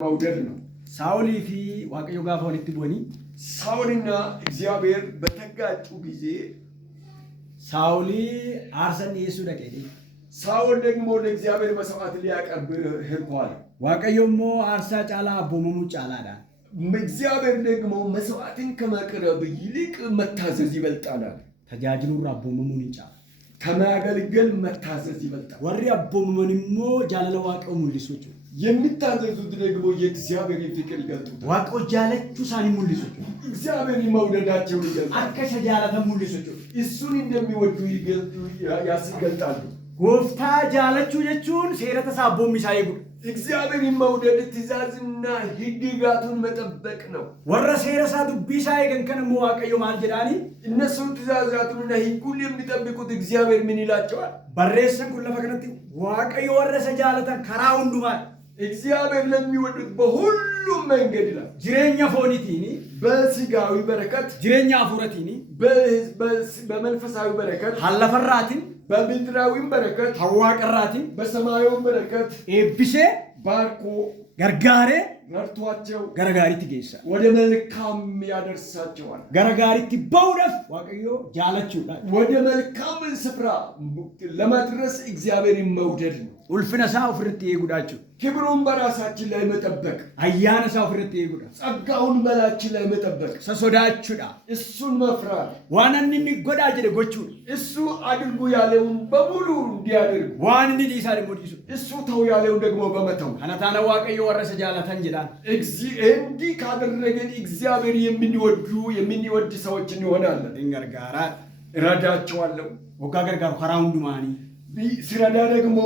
መውደድ ነው። ሳኦል ፊ ዋቀዮ ጋፋ ወልት ቦኒ ሳኦልና እግዚአብሔር በተጋጩ ጊዜ ሳኦል አርሰን ኢየሱስ ደቀዲ ሳኦል ደግሞ ለእግዚአብሔር መስዋዕት ሊያቀርብ ሄዷል። ዋቀዮሞ አርሳ ጫላ አቦመሙ ጫላዳ እግዚአብሔር ደግሞ መስዋዕትን ከማቅረብ ይልቅ መታዘዝ ይበልጣል። ተጃጅሉ አቦመሙን ይጫ ከማገልገል መታዘዝ ይበልጣል። ወሪ አቦመሙንሞ ጃላለ ዋቀው ሙልሶቹ የሚታዘዙት ደግሞ የእግዚአብሔር ፍቅር ይገልጡታል። ዋቀው ጃለቹ ሳኒ ሙልሶቹ እግዚአብሔር መውደዳቸውን ይገልጣል። አከሸ ጃላተ ሙልሶቹ እሱን እንደሚወዱ ያስገልጣሉ። ጎፍታ ጃለቹ ጀቹን ሴረተ ሳቦም ይሳይጉ እግዚአብሔር መውደድ ትእዛዝና ሕግጋቱን መጠበቅ ነው። ወረ ሴረሳ ዱቢሳ ይገንከነ ዋቀዮ ማልጀዳኒ እነሱ ትእዛዛቱንና ሕጉን የሚጠብቁት እግዚአብሔር ምን ይላቸዋል? በሬሰን ኩለ ፈከነቲ ዋቀዮ ወረሰ ጃለተን ከራውንዱማ እግዚአብሔር ለሚወዱት በሁሉም መንገድ ይላል። ጅሬኛ ፎኒቲኒ በስጋዊ በረከት ጅሬኛ አፉረቲኒ በመንፈሳዊ በረከት ሐለፈራቲን በምድራዊም በረከት ሐዋቀራቲን በሰማያዊም በረከት ኤብሼ ባርኮ ገርጋሬ ረድቷቸው ገረጋሪት ጌሳ ወደ መልካም ያደርሳቸዋል። ገረጋሪት በውደፍ ዋቀዮ ጃለቹ ወደ መልካም ስፍራ ለማድረስ እግዚአብሔር መውደድ ነው። ኡልፍነሳው ፍርት ይጉዳቹ ክብሩን በራሳችን ላይ መጠበቅ አያነሳው ፍርት ይጉዳ ጸጋውን በላችን ላይ መጠበቅ ሰሶዳቹዳ እሱን መፍራት ዋናን ንጎዳጅ ደጎቹ እሱ አድርጉ ያለውን በሙሉ እንዲያደርጉ ዋን እንዲሳ ደሞ ዲሱ እሱ ተው ያለውን ደግሞ በመተው አናታና ዋቀዮ ወረሰ ጃለተን ጅዳን እንዲህ ካደረገን እግዚአብሔር የምንወድ ሰዎች እንሆናለን። እንገርጋራ እረዳቸዋለሁ ወጋ ገርጋሩ ከራውንዱማኒ ሲረዳ ደግሞ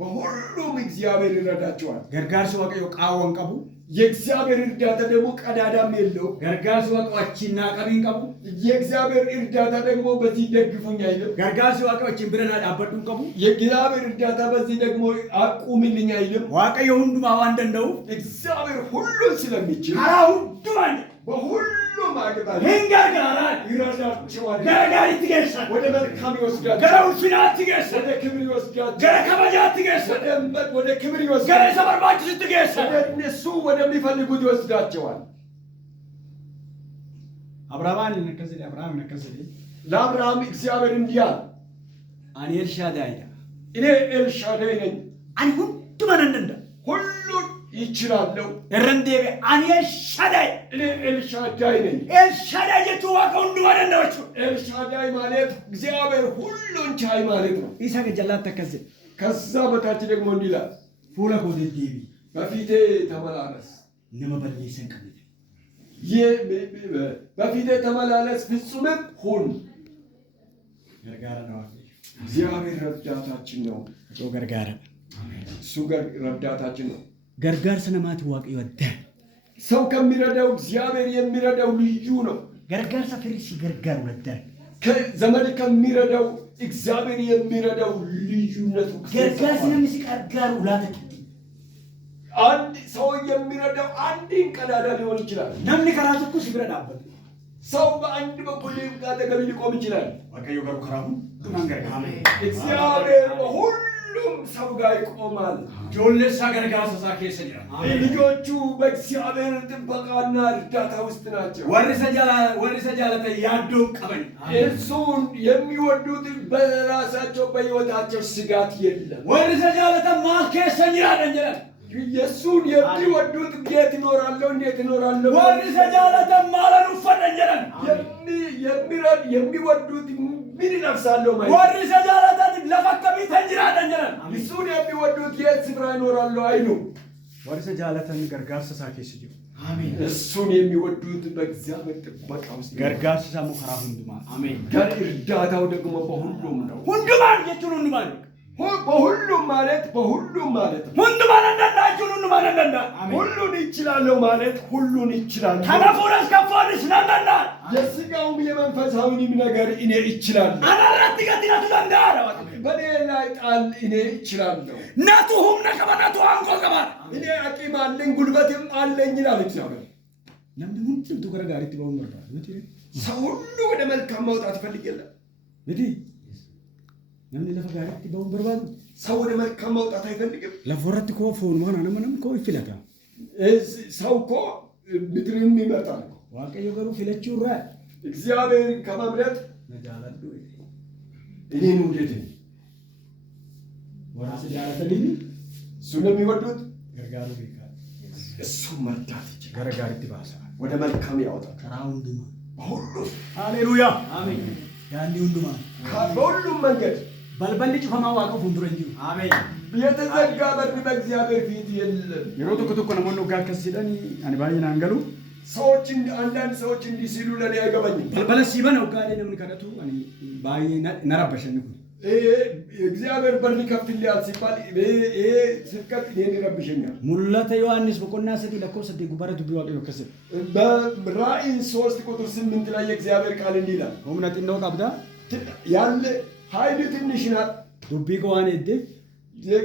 በሁሉም እግዚአብሔር ይረዳቸዋል። ገርጋርስ ዋቀዮ ቃወን ቀቡ የእግዚአብሔር እርዳታ ደግሞ ቀዳዳም የለው። ገርጋርስ ዋቀዎችና ቀቢን ቀቡ የእግዚአብሔር እርዳታ ደግሞ በዚህ ደግፉኝ አይልም። ገርጋርስ ዋቀዎችን ብረና ዳበዱን ቀቡ የእግዚአብሔር እርዳታ በዚህ ደግሞ አቁምልኝ አይልም። ዋቀዮ ሁንዱማ ዋንደንደው እግዚአብሔር ሁሉን ስለሚችል አራውንዱማን በሁሉም አግባብ እንገርጋራ ይረዳቸዋል። ገረጋሪት ጌሳ ወደ መልካም ይወስዳቸዋል። ገረውሽናት ጌሳ ወደ ክብር ይወስዳቸዋል። ገረከበጃት ጌሳ ወደ ክብር ገረ ይወስዳቸዋል። ሰበርባች ስትጌሳ እነሱ ወደሚፈልጉት ይወስዳቸዋል። አብርሃም ነከዘለ ለአብርሃም እግዚአብሔር እንዲህ አለ፣ አኔ ኤልሻዳይ እኔ ኤልሻዳይ ነኝ፣ አን ሁሉ ማንንደ ሁሉን ይችላለሁ። ረንዴቤ አኔ ኤልሻዳይ እኔ ኤልሻዳይ ነኝ። ኤልሻዳይ የቱ ዋቀው ሁሉ ማንንደዎቹ ኤልሻዳይ ማለት እግዚአብሔር ሁሉን ቻይ ማለት ነው። ኢሳ ገጀላት ተከዘ ከዛ በታች ደግሞ እንዲህ ይላል፣ ፉለ ኮዴ ዲቢ በፊቴ ተመላለስ ነመበልየሰን ቀበለ በፊቴ ተመላለስ ፍጹምም ሁን። ገርጋራ ነው። እግዚአብሔር ረዳታችን ነው። ገርጋራ እሱ ረዳታችን ነው። ገርጋር ሰነማት ዋቅ ይወደ ሰው ከሚረዳው እግዚአብሔር የሚረዳው ልዩ ነው። ገርጋር ሰፈሪሲ ገርጋር ወደ ዘመድ ከሚረዳው እግዚአብሔር የሚረዳው ልዩነቱ ገርጋር ሰነሚስ ገርጋር ውላተ አንድ ሰው የሚረዳው አንድን ቀዳዳ ሊሆን ይችላል። ነምን ከራሱ ሲብረዳበት ሰው በአንድ በኩል አጠገብ ሊቆም ይችላል። ዋቀዮ ገሩ ከራሙ ዱናንገር አሜን። እግዚአብሔር በሁሉም ሰው ጋር ይቆማል። ጆለሳ ገርጋር ሰሳ ከሰኛ ልጆቹ በእግዚአብሔር ጥበቃና እርዳታ ውስጥ ናቸው። ወርሰጃለተ ያዶው ቀበኝ እሱን የሚወዱት በራሳቸው በሕይወታቸው ስጋት የለም። ወርሰጃለተ ማልከሰኛ ያደንጀለ ኢየሱስን የሚወዱት እንዴት ይኖራለው? እንዴት ይኖራለው? ወርሰጃለተ ማለኑ ፈደንጀለ የሚወዱት ምን ይነፍሳለው ማለት ወርሰጃለተ ለፈከቢ ተንጅራ ደንጀለ እሱን የሚወዱት የት ስፍራ ይኖራለው አይሉ ወርሰጃለተን ገርጋር ሰሳ ከሰጂ አሜን። እሱን የሚወዱት በእግዚአብሔር ጥበቃ ውስጥ ገርጋር ሰሙ ከራሁ እንዱማ አሜን። እርዳታው ደግሞ በሁሉም ነው። ሁንዱማን የቱን ሁንዱማን በሁሉም ማለት ሁንዱማን እንደናችሁ ሁንዱማን እንደና ሁሉን ይችላል ማለት ሁሉን ይችላል። ከነፎረስ ከፎርስ ነንና የሥጋውም የመንፈሳዊም ነገር እኔ ይችላል። አናራት ገትናቱ ደንዳራ በኔ ላይ ጣል እኔ ይችላለሁ። ናቱሁም ነከበናቱ አንቆ ገባር እኔ አቂም አለኝ ጉልበትም አለኝ ይላል እግዚአብሔር። ለምን ሁሉ ተገረጋሪት ባውመርታ ሰው ሁሉ ወደ መልካም ማውጣት ይፈልጋል። ለምን ለፈጋሪት ባውመርባሉ ሰው ወደ መልካም ማውጣት አይፈልግም። ለፎረት ኮ ፎን ማና ነመንም ኮ ይፍለታ ሰው እኮ ምድርን ይመርጣል። waaqayyo garuu filachuu irraa እግዚአብሔር ከመምረጥ najaaladhu እኔን ውደድ warra jaalatanii እሱን የሚወዱት gargaaruu beekaa እሱ መርዳት ይችላል። gara gaariitti baasa ወደ መልካም ያወጣል። karaa hundumaa በሁሉ ሃሌሉያ አሜን daandii hundumaa በሁሉም መንገድ balballi cufamaa waaqa fuuldura hin jiru አሜን የተዘጋ በር በእግዚአብሔር ፊት የለም። yeroo tokko tokko namoonni waggaa akkas jedhanii ani baay'ee naan galu ሰዎች አንዳንድ ሰዎች እንዲህ ሲሉ ለኔ አይገባኝም። balbala siibana waggaa namni kadhatu ani baay'ee na rabbashanni kun እግዚአብሔር በር ይከፍትልሃል ሲባል ይሄ ስብከት እኔን ይረብሸኛል። mul'ata yohannis boqonnaa 3 lakkoofsa 8 gubbara dubbii waaqayyo akkas jedha በራእይ 3 ቁጥር 8 ላይ የእግዚአብሔር ቃል እንዲህ ይላል humna xinnoo qabda ያለ ኃይል ትንሽ ናት። dubbii koo waan heddeef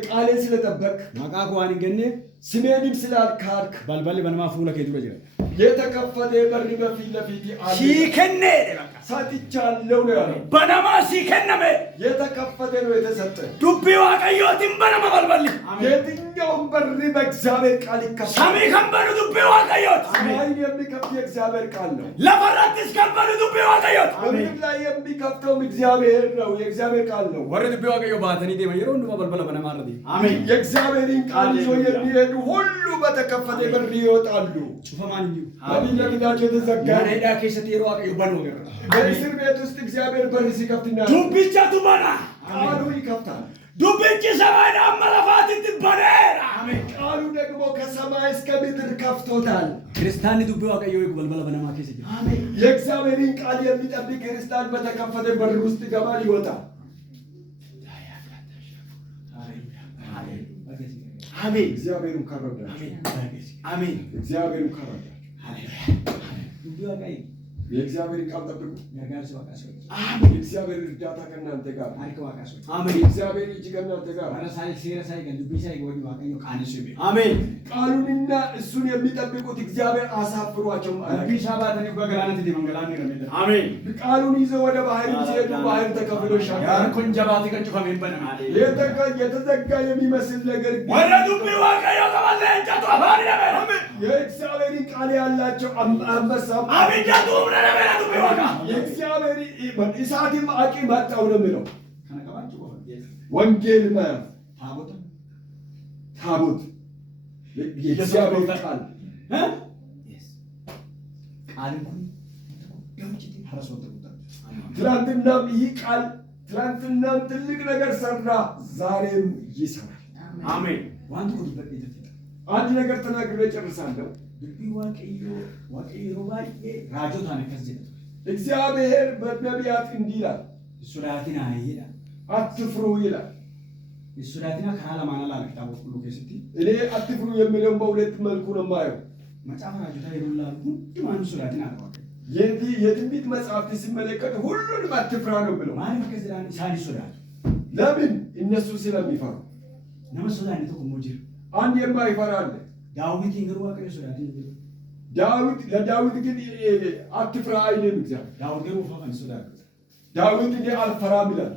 ቃሌን ስለጠበቅ maqaa koo waan hin ganneef ስሜንም ስላልካድክ balballi banamaa fuula kee dura jira የተከፈተ በር በፊት ለፊት አለ። sii kennee baka ሰጥቻለሁ ነው ያለው። banamaa sii kenname የተከፈተ ነው የተሰጠ። dubbii waaqayyootiin banama balballi የትኛውም በር በእግዚአብሔር ቃል ይከፈታል። samii kan banu dubbii waaqayyooti ሰማይን የሚከፍት የእግዚአብሔር ቃል ነው። lafarrattis kan banu dubbii waaqayyooti በምድር ላይ የሚከፍተውም እግዚአብሔር ነው፣ የእግዚአብሔር ቃል ነው። warri dubbii waaqayyoo baatanii deeman yeroo hundumaa balbala banamaa irra deemu አሜን የእግዚአብሔርን ቃል ይዞ የሚሄዱ ሁሉ በተከፈተ በር ይወጣሉ። cufamaan hin jiru በፊት ለፊታቸው የተዘጋ mana hidhaa keessatti yeroo waaqayyo banu agarra በእስር ቤት ውስጥ እግዚአብሔር በር ሲከፍት እናያለን። dubbichatu bana ቃሉ ይከፍታል። dubbichi samaadha amma lafaatitti baneera ቃሉ ደግሞ ከሰማይ እስከ ምድር ከፍቶታል። kiristaanni dubbii waaqayyoo eegu balbala banamaa keessa jira የእግዚአብሔርን ቃል የሚጠብቅ ክርስቲያን በተከፈተ በር ውስጥ ይገባል፣ ይወጣል። አሜን እግዚአብሔርን ከረዳችሁ አሜን እግዚአብሔርን ከረዳችሁ dubbii waaqayyo የእግዚአብሔርን ቃል ጠብቁ። gargaarsi waaqaa sochi የእግዚአብሔር እርዳታ ከእናንተ ጋር ነው። harka waaqaa sochi አሜን የእግዚአብሔር እጅ ከእናንተ ጋር ነው። warra isaa seera isaa eegan dubbii isaa eegu wajji waaqayyo qaanessu hime አሜን ቃሉንና እሱን የሚጠብቁት እግዚአብሔር አሳፍሯቸው dubbii isaa baatanii waggaa galaanatti deeman galaanni ramedha አሜን ቃሉን ይዘው ወደ ባህር ሲሄዱ ባህር ተከፍሎ ይሻገራል። yaar kun jabaate kan cufame hin baname የተዘጋ የሚመስል ነገር ግን warra dubbii waaqayyoo qaban leencatu afaan hidhame የእግዚአብሔርን ቃል ያላቸው አንበሳ abijjatu humna dhabeera dubbii waaqaa የእግዚአብሔር እሳትም አቅም አጣው ነው የሚለው kana qabaachuu qofa ወንጌል መያዝ taabota ታቦት የእግዚአብሔር ቃል qaalin kun gawchiti harasoota guddaa ትናንትናም ይህ ቃል ትናንትናም ትልቅ ነገር ሰራ፣ ዛሬም ይሰራል። አሜን wanti kun dubbadhee jirti አንድ ነገር ተናግሬ ጨርሳለሁ። dubbii waaqayyoo yeroo baay'ee raajotaan akkas jedhatu እግዚአብሔር በነቢያት እንዲህ ይላል፣ sodaatinaa jedha አትፍሩ ይላል። sodaatinaa karaa lamaan alaala kitaaba qulqulluu keessatti እኔ አትፍሩ የሚለውን በሁለት መልኩ ነው የማየው። macaafa raajotaa yeroo ilaalu hundumaanuu sodaatinaa qaba የትንቢት መጽሐፍት ሲመለከቱ ሁሉንም አትፍራ ነው ብለው። maaliif akkas jedhaan isaanis sodaatu ለምን? እነሱ ስለሚፈሩ። nama sodaanne tokko immoo jira አንድ የማይፈራ አለ። daawwitiin garuu waaqayyo sodaatiin jiru ዳዊት ለዳዊት ግን አትፍራ አይልም እግዚአብሔር። daawwit garuu uffata kan sodaatu ዳዊት እኔ አልፈራም ይላል።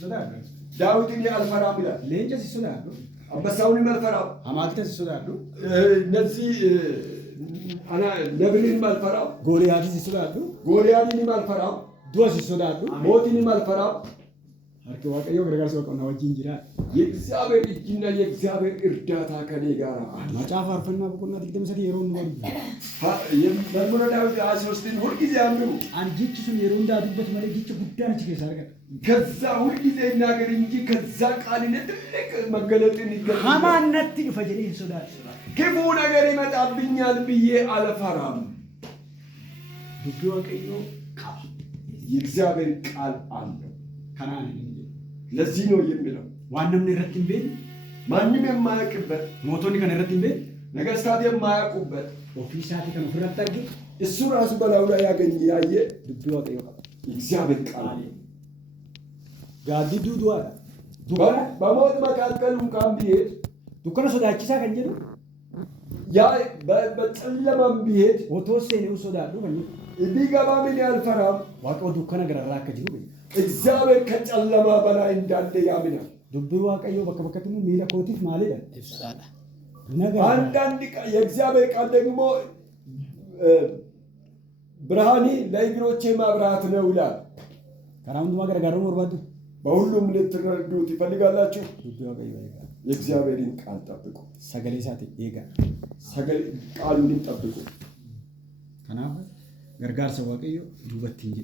sodaatu ዳዊት እኔ አልፈራም ይላል። leenca si sodaatu አንበሳውንም አልፈራም፣ amaakita si sodaatu እነዚህ ነብርንም አልፈራም፣ gooliyaatii si sodaatu ጎልያድንም አልፈራም፣ du'a si sodaatu ሞትንም አልፈራም። harki waaqayyoo gargaarsa waaqonnaa wajjin jira የእግዚአብሔር እጅና የእግዚአብሔር እርዳታ ከኔ ጋር አለ። macaafa faarfannaa boqonnaa 23 yeroo nu waliin መዝሙረ ዳዊት 23ን ሁልጊዜ አንብቡ። anjichi sun yeroo hundaa dubbatu malee jecha guddaan achi keessaa argata ከዛ ሁልጊዜ ይናገር እንጂ ከዛ ቃል ትልቅ መገለጥን ይገለጥ። hamaannatti dhufa jedhee hin sodaatu ክፉ ነገር ይመጣብኛል ብዬ አልፈራም። dubbii waaqayyoo qaba የእግዚአብሔር ቃል አለው። kanaan ለዚህ ነው የሚለው waan namni irratti hin beekne ማንም የማያውቅበት mootonni kan irratti hin beekne ነገስታት የማያውቁበት ofii isaatii kan ofirratti arge እሱ ራሱ በላዩ ላይ ያየ dubbii waaqayyoo qaba የእግዚአብሔር ቃል አለ። gaaddiduu du'aadha በሞት መካከል እንኳን ቢሄድ dukkana sodaachisaa kan jedhu ያ በጨለማም ቢሄድ otoo seenee sodaadhu kan jedhu ቢገባ ምን ያልፈራም። waaqayyoo dukkana gararraa akka jiru beeka እግዚአብሔር ከጨለማ በላይ እንዳለ ያምናል። dubbii waaqayyoo bakka bakkatti immoo miila kootiif maalidha ibsaadha አንዳንድ የእግዚአብሔር ቃል ደግሞ ብርሃኔ ለእግሮቼ መብራት ነው ይላል። ከራሙን ማገረጋሩ ወርባቱ በሁሉም ልትረዱት ይፈልጋላችሁ። የእግዚአብሔርን ቃል ጠብቁ። ሰገሌ ሳት ይጋ ሰገሌ ቃሉን ጠብቁ። ከናፈ ገርጋር ሰዋቀዮ ዱበት እንጂ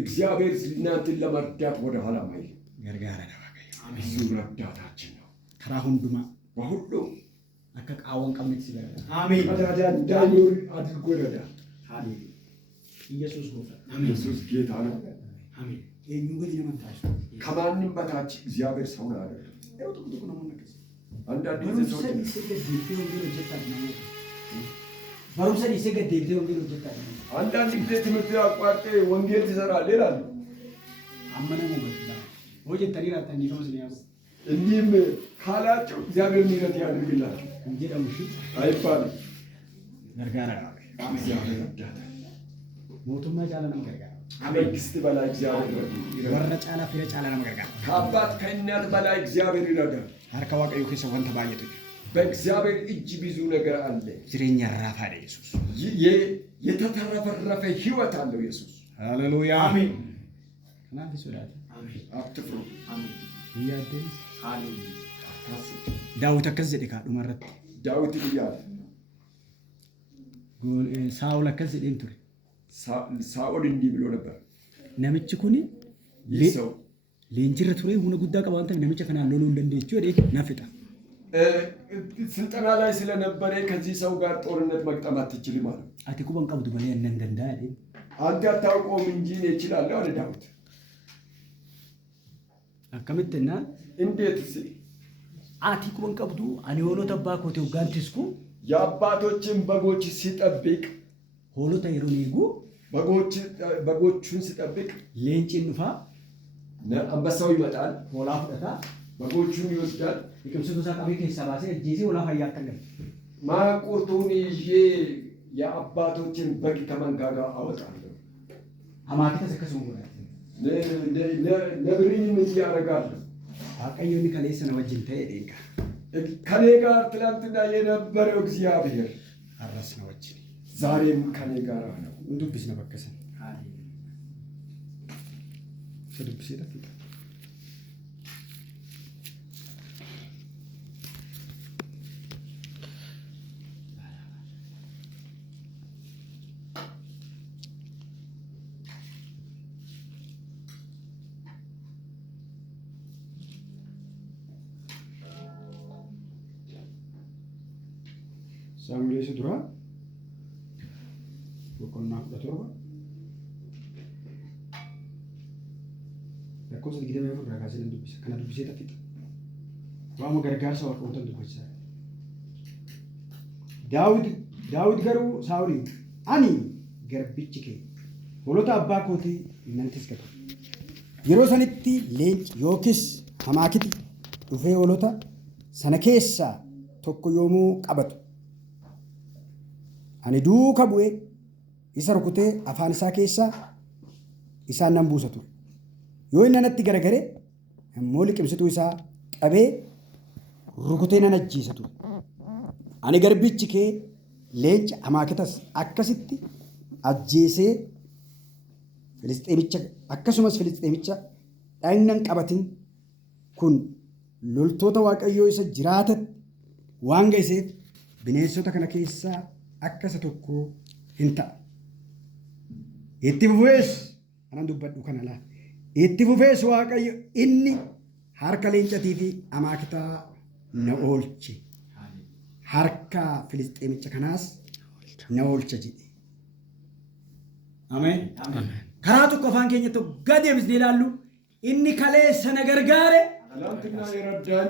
እግዚአብሔር እናንተን ለመርዳት ወደ ኋላ ማይል ገርጋር አባቀዮ ብዙ ረዳታችን ነው። ከራሁን ዱማ በሁሉ አከቃወን ቀምት ሲበራ አሜን። አዳዳ እንዳይኖር አድርጎ ይረዳል። ሃሌሉያ። ኢየሱስ ጎፋ ኢየሱስ ጌታ ነው። አሜን። የኙ ገዲ ለማንታሽ ከማንም በታች እግዚአብሔር ሰውን አይደለም። ጥቁ ነው ማለት አንዳንድ ጊዜ ሰዎች ባሩሰን ይሰገድ ዴቪድ ወንጌል ወጀታል አንዳንድ ጊዜ ትምህርት አቋርጤ ወንጌል ትሰራለህ ይላሉ። አመነ ነው በቃ ወጀታኒ ራታኒ ከመስ ነው ያው እንዲህም ካላቸው እግዚአብሔር ምሕረት ያድርግላችሁ እንጂ ደምሽ አይባልም። ገርጋራ እግዚአብሔር ረዳት ሞቱማ ጫላ ነው ገርጋራ ከመንግስት በላይ እግዚአብሔር ወረ ጫላ ፍሬ ጫላ ነው ገርጋራ ከአባት ከእናት በላይ እግዚአብሔር ይረዳል። ሀርከ ዋቀዩ ከሰው ወንተ ባየቱ በእግዚአብሔር እጅ ብዙ ነገር አለ። ዝሬኛ ራፋ አለ ኢየሱስ የተተረፈረፈ ህይወት አለው ኢየሱስ። ሃሌሉያ አሜን። ከናፊ ሱላት አሜን። አትፍሩ። አሜን። ይያደን ሃሌሉያ። ዳዊት ከዚህ ደካ ዱመረት ዳዊት ይያል ጎል ሳውል ከዚህ ደንቱሪ ሳኦል እንዲህ ብሎ ነበር። ነምጭ ኩኒ ይሰው ሌንጅረ ቱሬ ሁነ ጉዳ ቀባንተ ነምጭ ከና ሎሎ እንደንደቹ ወደ ናፍጣ ስልጠና ላይ ስለነበረ ከዚህ ሰው ጋር ጦርነት መግጠም አትችልም አለ። አቲኩ በንቀብዱ በለ እንደንዳ አይደል አንተ አታውቀውም እንጂ እኔ እችላለሁ አለ ዳዊት። አከምትና እንዴት አቲኩ በንቀብዱ አኔ ሆኖ ተባኮቴው ጋንቲስኩ የአባቶችን በጎች ሲጠብቅ ሆሎታ ይሮኒጉ በጎቹን ሲጠብቅ ሌንጭን ኑፋ አንበሳው ይመጣል፣ ሆላ ፍጣ በጎቹን ይወስዳል። ይከምሰቱ ሳቃቤ ከሰባሴ ጂዜ ሆላ ፈያከለም ማቆርቱን ይዤ የአባቶችን በግ ከመንጋጋ አወጣለሁ። አማከተ ተከሰሙ ነብሬንም እያደረጋለሁ። አቀዩኒ ከሌሰ ነው ወጅንተ ይደንካ ከኔ ጋር ትላንትና የነበረው እግዚአብሔር አራስ ነው ወጅ ዛሬም ከኔ ጋር ነው። እንዱብስ ነው በከሰ ሰድብስ ይደፍ ሳሙኤል ሲድራ ወቆና በተሮባ ለኮስ ዲግደ ነው ረጋሰን እንዱብስ ከና ዱብስ ይጠፍጥ ዋሞ ገርጋር ሰው ወቆ እንዱብስ ዳዊት ገሩ ሳውሪ አኒ ገርቢችኬ ሆሎታ አባ ኮቲ እናንተስ ከቶ የሮሰንቲ ሌንጭ ዮኪስ ሀማኪቲ ዱፌ ሆሎታ ሰነኬሳ tokko yoomuu qabatu ani duuka bu'ee isa rukutee afaan isaa keessaa isaan nan buusa ture. Yoo inni natti garagare immoo liqimsituu isaa qabee rukutee nan ajjeesa ture. Ani garbichi kee leenca amaaketas akkasitti ajjeesee Filisxeemicha akkasumas Filisxeemicha dhagnan qabatin kun loltoota Waaqayyoo isa jiraatatti waan ga'eef bineensota kana keessaa akka isa tokko hin ta'a. Itti fufees anan dubbadhu kana laa. Itti fufees Waaqayyo inni harka leencatii fi amaaketaa na oolche. Harka Filisxeemicha kanaas na oolcha jedhe. Ameen. Karaa tokko afaan keenyatti gad deebisnee ilaallu inni kaleessa na gargaare. Alantinaa yeraddan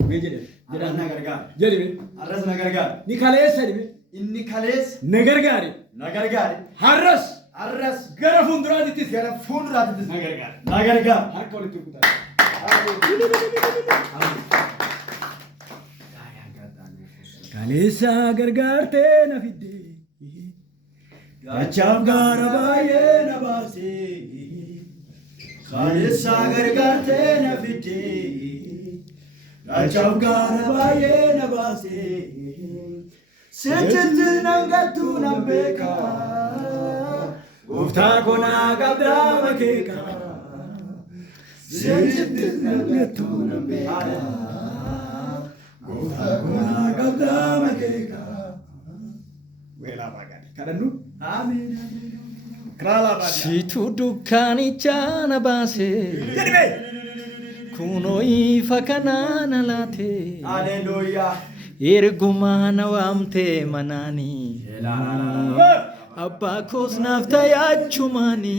Mee jedhe. Arras na gargaare. Jedhime. Arras na gargaare. Ni kaleessa dhime. Inni kaleessa Na gargaare. na gargaare. Har'as Arras gara fuulduraattis gara fuulduraattis na gargaare. Na gargaare. harka walitti rukutaa. Kaleessa gargaartee na fidde. Gachaaf gaara baay'ee na baasee. Kaleessa gargaartee na fidde. Achaaf gaara baay'ee na baasee. Sichitti nan gattu nan beeka. Gooftaa konaa qabdaa makeeka. Sichitti nan gattu nan beeka. Gooftaa konaa qabdaa makeeka. Weelaa baagaadhi. Kadhannu. Ameen. Situ dukkaanicha na baase. Kunoo ifa kanaan laate. Haleluuyaa. Ergumaa na waamte manaani. Abbaa koos naaf tayaachumaani.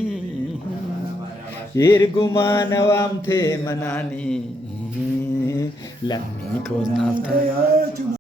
Ergumaa na waamte manaani. Lammii koos naaf tayaachumaani.